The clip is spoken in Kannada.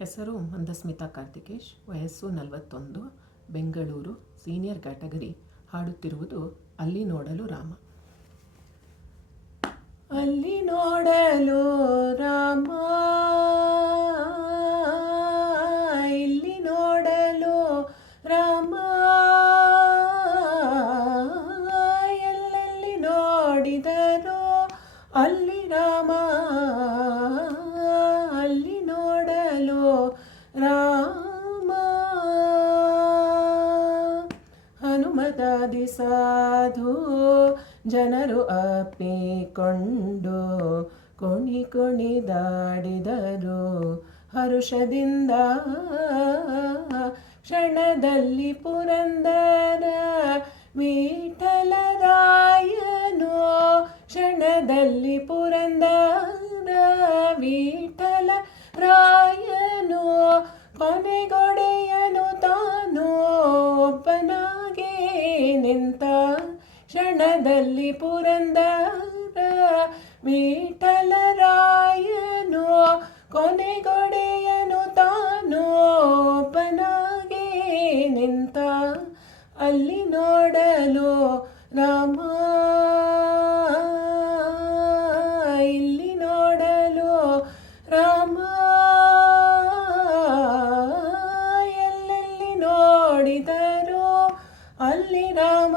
ಹೆಸರು ಮಂದಸ್ಮಿತಾ ಕಾರ್ತಿಕೇಶ್, ವಯಸ್ಸು 41, ಬೆಂಗಳೂರು, ಸೀನಿಯರ್ ಕ್ಯಾಟಗರಿ. ಹಾಡುತ್ತಿರುವುದು ಅಲ್ಲಿ ನೋಡಲು ರಾಮ. ಅಲ್ಲಿ ನೋಡಲು ರಾಮ, ಇಲ್ಲಿ ನೋಡಲು ರಾಮ, ಎಲ್ಲೆಲ್ಲಿ ನೋಡಿದರೋ ಅಲ್ಲಿ ರಾಮ, ಅಲ್ಲಿ ನೋಡಲು ರಾಮ. ಹನುಮದಾದಿ ಸಾಧು ಜನರು ಅಪ್ಪಿಕೊಂಡು ಕುಣಿದಾಡಿದರು ಹರುಷದಿಂದ. ಕ್ಷಣದಲ್ಲಿ ಪುರಂದರ ವಿಠಲರಾಯನು, ಕ್ಷಣದಲ್ಲಿ ಪುರಂದರ ವಿಠಲರಾಯನು, ಕೊನೆಗೊಡೆಯನು ತಾನು ಒಬ್ಬನಾಗೇ ನಿಂತ. ಕ್ಷಣದಲ್ಲಿ ಪುರಂದರ ವಿಠಲರಾಯನು, ಕೊನೆಗೊಡೆಯನು ತಾನು ಒಬ್ಬನಾಗೇ ನಿಂತ. ಅಲ್ಲಿ ನೋಡಲು ರಾಮ, ಇಲ್ಲಿ ನೋಡಲು ರಾಮ, ಎಲ್ಲೆಲ್ಲಿ ನೋಡಿದರೋ ಅಲ್ಲಿ ರಾಮ.